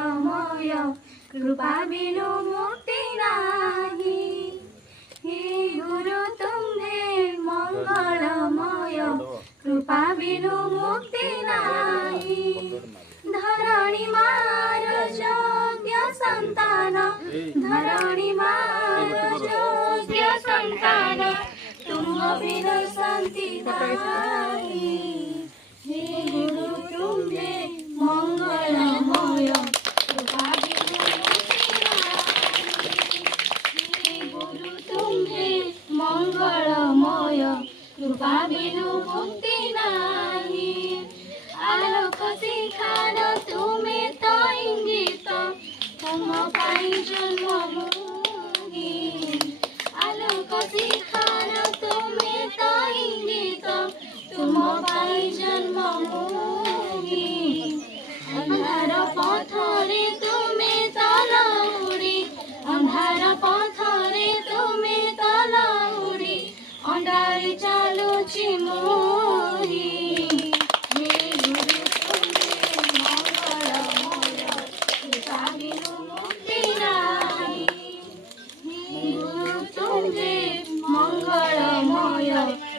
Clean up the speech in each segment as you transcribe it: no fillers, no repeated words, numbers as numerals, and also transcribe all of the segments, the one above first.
मंगलमय कृपा बिनु मुक्ति नाही। हे गुरु तुम्हे मंगलमय कृपा बिनु मुक्ति नाही। धरणी मार योग्य संतान धरणी मार योग्य संतान तुम बिनु शांति दाई। हे गुरु तुम्हे मंगलमय कृपा बिनु मुक्ति नाही। हे गुरु तुम्हे मंगलमय कृपा बिनु मुक्ति नाही। आलोक शिखान तुम्हें तो इंगित तुम पाई जन्मभूमि। आलोक शिखान तुम्हें तो इंगित तुम पाई जन्मभूमि। अंधार पथरे तुम्हें तलाउड़ी अंधार पथरे तुम्हें तलाउड़ी अंधारी चालुची मोही। मंगलमय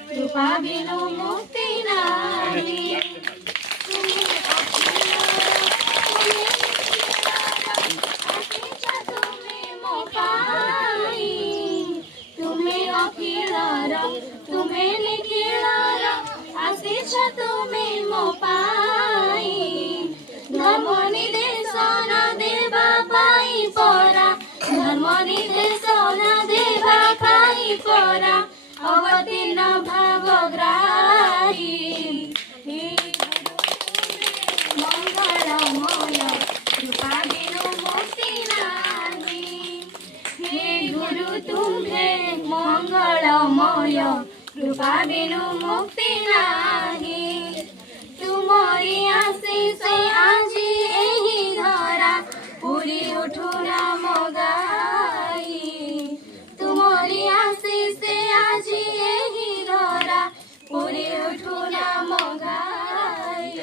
कृपा बिनु मुक्ति नाही। तुम्हें अखिलार तुम्हें निखिलार आशीष तुम्हें मो पाई। धर्म निर्देशन देवा पाई परा धर्म निर्देशन देवा पाई परा अवतीर्ण भावग्राही। हे मंगलमय कृपा बिनु मुक्ति नाही। हे गुरु तुम्हे मंगलमय कृपा बिनु मुक्ति नाही। तुमरी आशीष आजी एही धरा पूरी उठू नाम गाई। तुमरी आशीष आजी एही धरा पूरी उठू नाम गाई।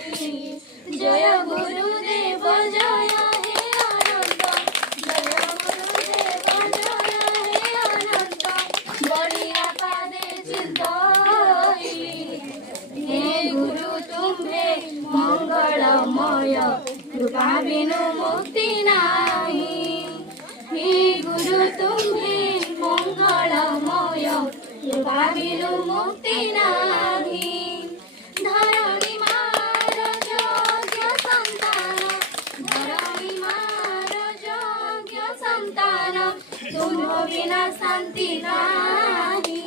जय गुरुदेव जय हे अनंत जय गुरुदेव जय हे अनंत बलिया पादे चिंतई। हे गुरु तुम्हे मंगलमय कृपा बिनु मुक्ति नाही। हे गुरु तुम्हे मंगलमय कृपा बिनु मुक्ति नाही। धरणी मार योग्य संतान धरणी मार योग्य संतान तुम बिना शांति नाही।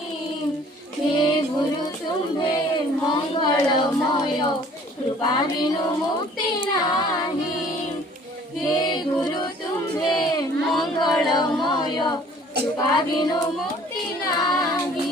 हे गुरु तुम्हे मंगलमय कृपा बिनु मुक्ति नाही। हे गुरु तुम्हे मंगलमय कृपा बिनु मुक्ति नाही।